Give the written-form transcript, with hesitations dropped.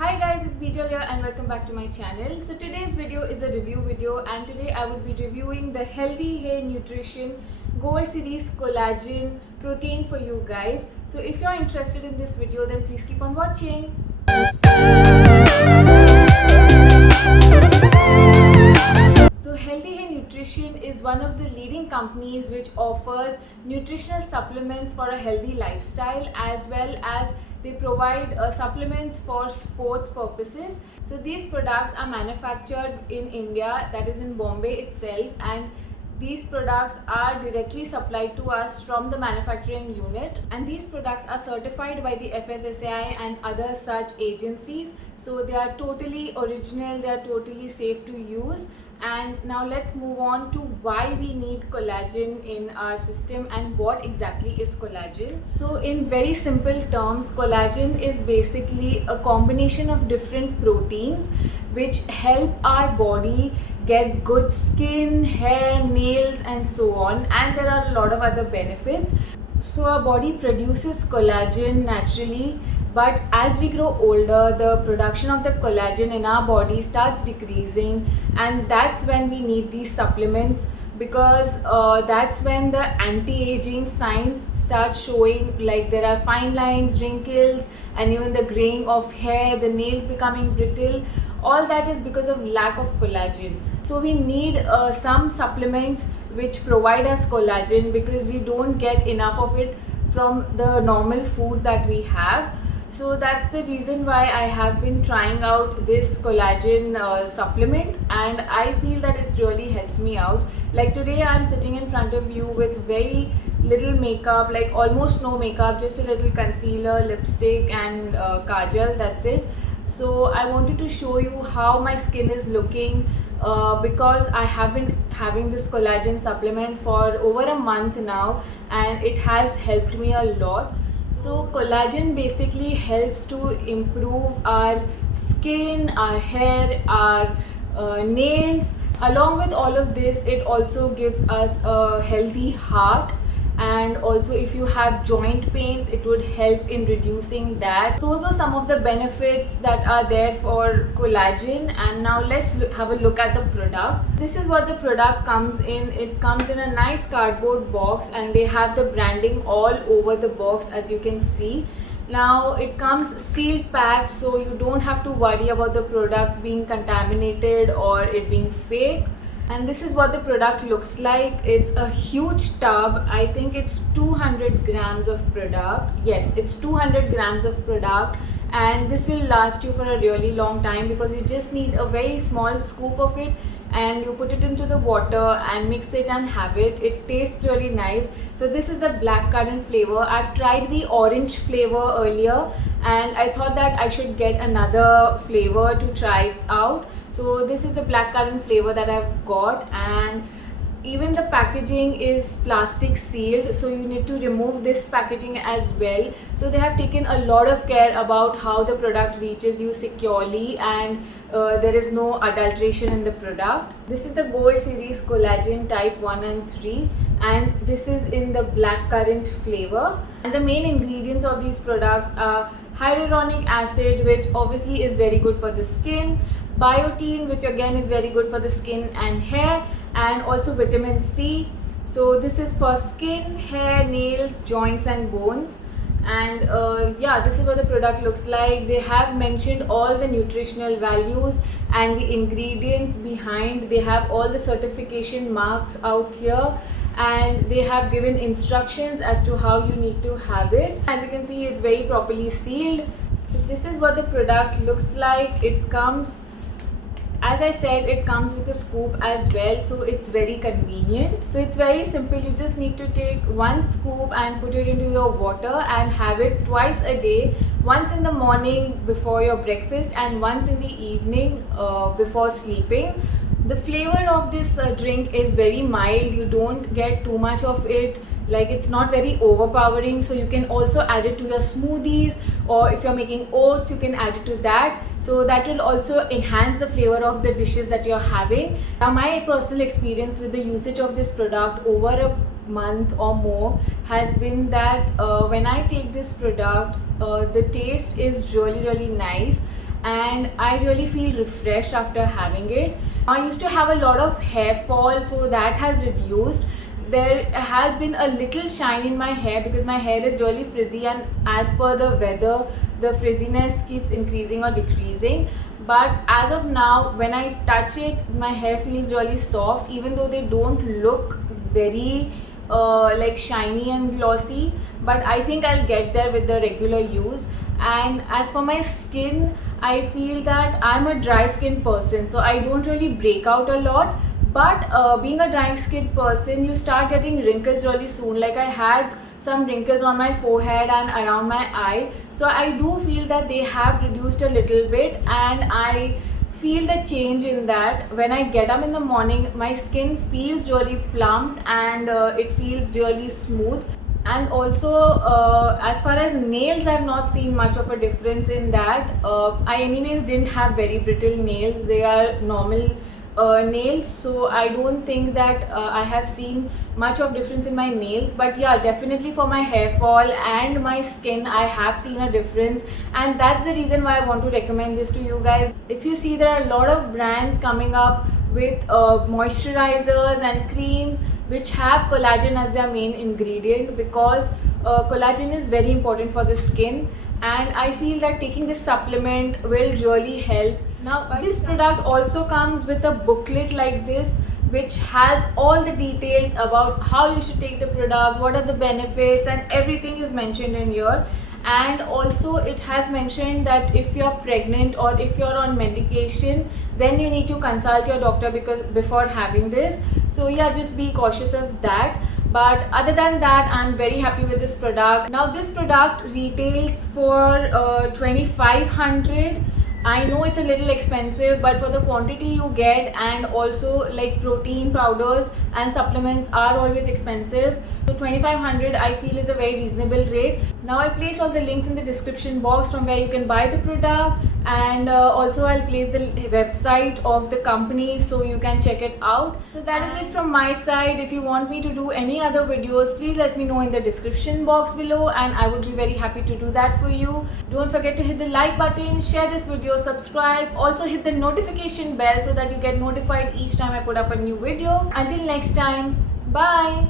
Hi guys, it's Bijal here and welcome back to my channel. So today's video is a review video and today I would be reviewing the Healthy Hair Nutrition Gold Series Collagen Protein for you guys. So if you're interested in this video, then please keep on watching. So Healthy Hair Nutrition is one of the leading companies which offers nutritional supplements for a healthy lifestyle, as well as they provide supplements for sports purposes. So these products are manufactured in India, that is in Bombay itself, and these products are directly supplied to us from the manufacturing unit, and these products are certified by the FSSAI and other such agencies. So they are totally original, they are totally safe to use. And now let's move on to why we need collagen in our system and what exactly is collagen. So in very simple terms, collagen is basically a combination of different proteins which help our body get good skin, hair, nails and so on, and there are a lot of other benefits. So our body produces collagen naturally, but as we grow older, the production of the collagen in our body starts decreasing, and that's when we need these supplements, because that's when the anti-aging signs start showing, like there are fine lines, wrinkles, and even the graying of hair, the nails becoming brittle. All that is because of lack of collagen. So we need some supplements which provide us collagen, because we don't get enough of it from the normal food that we have. So that's the reason why I have been trying out this collagen supplement, and I feel that it really helps me out. Like today I'm sitting in front of you with very little makeup, like almost no makeup, just a little concealer, lipstick and kajal, that's it. So I wanted to show you how my skin is looking, because I have been having this collagen supplement for over a month now, and it has helped me a lot. So collagen basically helps to improve our skin, our hair, our nails. Along with all of this, it also gives us a healthy heart, and also if you have joint pains, it would help in reducing that. Those are some of the benefits that are there for collagen. And now let's have a look at the product. This is what the product comes in. It comes in a nice cardboard box, and they have the branding all over the box, as you can see. Now it comes sealed packed, so you don't have to worry about the product being contaminated or it being fake. And this is what the product looks like. It's a huge tub. I think it's 200 grams of product. Yes, it's 200 grams of product, and this will last you for a really long time, because you just need a very small scoop of it and you put it into the water and mix it and have it. It tastes really nice. So this is the blackcurrant flavor. I've tried the orange flavor earlier, and I thought that I should get another flavor to try it out. So this is the blackcurrant flavor that I've got, and even the packaging is plastic sealed, so you need to remove this packaging as well. So they have taken a lot of care about how the product reaches you securely, and there is no adulteration in the product. This is the Gold Series Collagen Type 1 and 3, and this is in the blackcurrant flavor. And the main ingredients of these products are hyaluronic acid, which obviously is very good for the skin, biotin, which again is very good for the skin and hair, and also vitamin C. So this is for skin, hair, nails, joints and bones. And yeah, this is what the product looks like. They have mentioned all the nutritional values and the ingredients behind. They have all the certification marks out here, and they have given instructions as to how you need to have it. As you can see, it's very properly sealed. So this is what the product looks like. It comes, as I said, it comes with a scoop as well, so it's very convenient. So it's very simple. You just need to take one scoop and put it into your water and have it twice a day, once in the morning before your breakfast and once in the evening before sleeping. The flavor of this drink is very mild. You don't get too much of it. Like, it's not very overpowering, so you can also add it to your smoothies, or if you're making oats, you can add it to that. So that will also enhance the flavor of the dishes that you're having. Now, my personal experience with the usage of this product over a month or more has been that when I take this product, the taste is really nice. and I really feel refreshed after having it. I used to have a lot of hair fall, so that has reduced. There has been a little shine in my hair because my hair is really frizzy, and as per the weather the frizziness keeps increasing or decreasing. But as of now, when I touch it, my hair feels really soft, even though they don't look very like shiny and glossy. But I think I'll get there with the regular use. And as for my skin, I feel that I'm a dry skin person, so I don't really break out a lot. But being a dry skin person, you start getting wrinkles really soon. Like I had some wrinkles on my forehead and around my eye, so I do feel that they have reduced a little bit, and I feel the change in that. When I get up in the morning, my skin feels really plumped, and it feels really smooth. And also as far as nails, I've not seen much of a difference in that. I anyways didn't have very brittle nails, they are normal nails, so I don't think that I have seen much of difference in my nails. But yeah, definitely for my hair fall and my skin, I have seen a difference, and that's the reason why I want to recommend this to you guys. If you see, there are a lot of brands coming up with moisturizers and creams which have collagen as their main ingredient, because collagen is very important for the skin, and I feel that taking this supplement will really help. Now this product also comes with a booklet like this, which has all the details about how you should take the product, what are the benefits, and everything is mentioned in here. And also it has mentioned that if you're pregnant or if you're on medication, then you need to consult your doctor because before having this. So yeah, just be cautious of that. But other than that, I'm very happy with this product. Now this product retails for 2500. I know it's a little expensive, but for the quantity you get, and also like protein powders and supplements are always expensive, so 2500 I feel is a very reasonable rate. Now I place all the links in the description box from where you can buy the product, and also I'll place the website of the company so you can check it out. So that is it from my side. If you want me to do any other videos, please let me know in the description box below, and I would be very happy to do that for you. Don't forget to hit the like button, share this video, subscribe, also hit the notification bell so that you get notified each time I put up a new video. Until next time, bye.